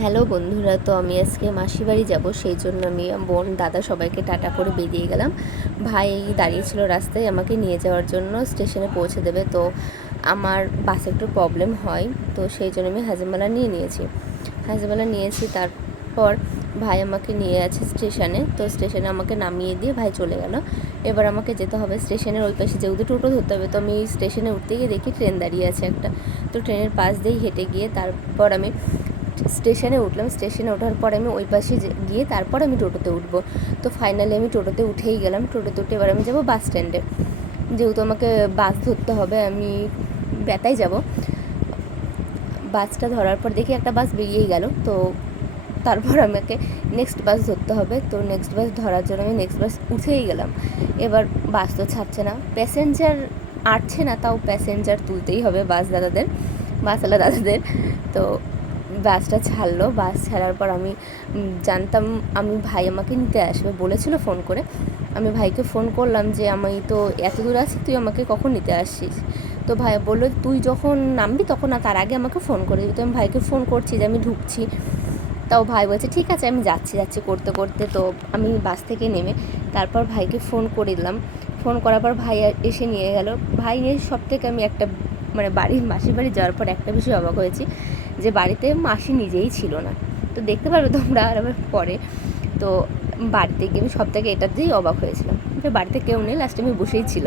Hello বন্ধুরা, তো আমি আজকে মাসির বাড়ি যাব, সেই জন্য আমি বোন দাদা সবাইকে টাটা করে বেরিয়ে গেলাম। ভাই দাঁড়িয়েছিল রাস্তায় আমাকে নিয়ে যাওয়ার জন্য, স্টেশনে পৌঁছে দেবে। তো আমার বাসে একটু প্রবলেম হয়, তো সেই জন্য আমি হাজেমালা নিয়েছি। তারপর ভাই আমাকে নিয়ে আছে স্টেশনে, তো স্টেশনে আমাকে নামিয়ে দিয়ে ভাই চলে গেল। এবার আমাকে যেতে হবে স্টেশনের ওই পাশে, যেহেতু টোটো ধরতে হবে। তো আমি স্টেশনে উঠতে গিয়ে দেখি ট্রেন দাঁড়িয়ে আছে একটা, তো ট্রেনের পাশ দিয়েই হেঁটে গিয়ে তারপর আমি স্টেশনে উঠলাম। স্টেশনে ওঠার পর আমি ওই পাশে গিয়ে তারপর আমি টোটোতে উঠবো। তো ফাইনালি আমি টোটোতে উঠেই গেলাম। টোটোতে উঠে এবার আমি যাবো বাস স্ট্যান্ডে, যেহেতু আমাকে বাস ধরতে হবে। আমি বেতায় যাব। বাসটা ধরার পর দেখি একটা বাস বেরিয়েই গেল, তো তারপর আমাকে নেক্সট বাস ধরতে হবে। তো নেক্সট বাস ধরার জন্য আমি নেক্সট বাস উঠেই গেলাম। এবার বাস তো ছাড়ছে না, প্যাসেঞ্জার আটছে না, তাও প্যাসেঞ্জার তুলতেই হবে বাসওয়ালা দাদাদের। তো বাসটা ছাড়লো। বাস ছাড়ার পর আমি জানতাম ভাই আমাকে নিতে আসবে বলেছিল ফোন করে। আমি ভাইকে ফোন করলাম যে আমি তো এত দূর আছি, তুই আমাকে কখন নিতে আসছিস? তো ভাই বললো তুই যখন নামবি তখন, তার আগে আমাকে ফোন করে দিবি। তো আমি ভাইকে ফোন করছি যে আমি ঢুকছি, তাও ভাই বলছে ঠিক আছে আমি যাচ্ছি করতে করতে। তো আমি বাস থেকে নেমে তারপর ভাইকে ফোন করে দিলাম। ফোন করার পর ভাই এসে নিয়ে গেল। ভাই নিয়ে সব থেকে আমি একটা মাসির বাড়ি যাওয়ার পর একটা বিষয় অবাক হয়েছি, যে বাড়িতে মাসি নিজেই ছিল না। তো দেখতে পারবে তোমরা আর আবার পরে। তো বাড়িতে গিয়ে আমি সব থেকে এটাতেই অবাক হয়েছিলাম যে বাড়িতে কেউ নেই, লাস্টে আমি বসেই ছিলাম।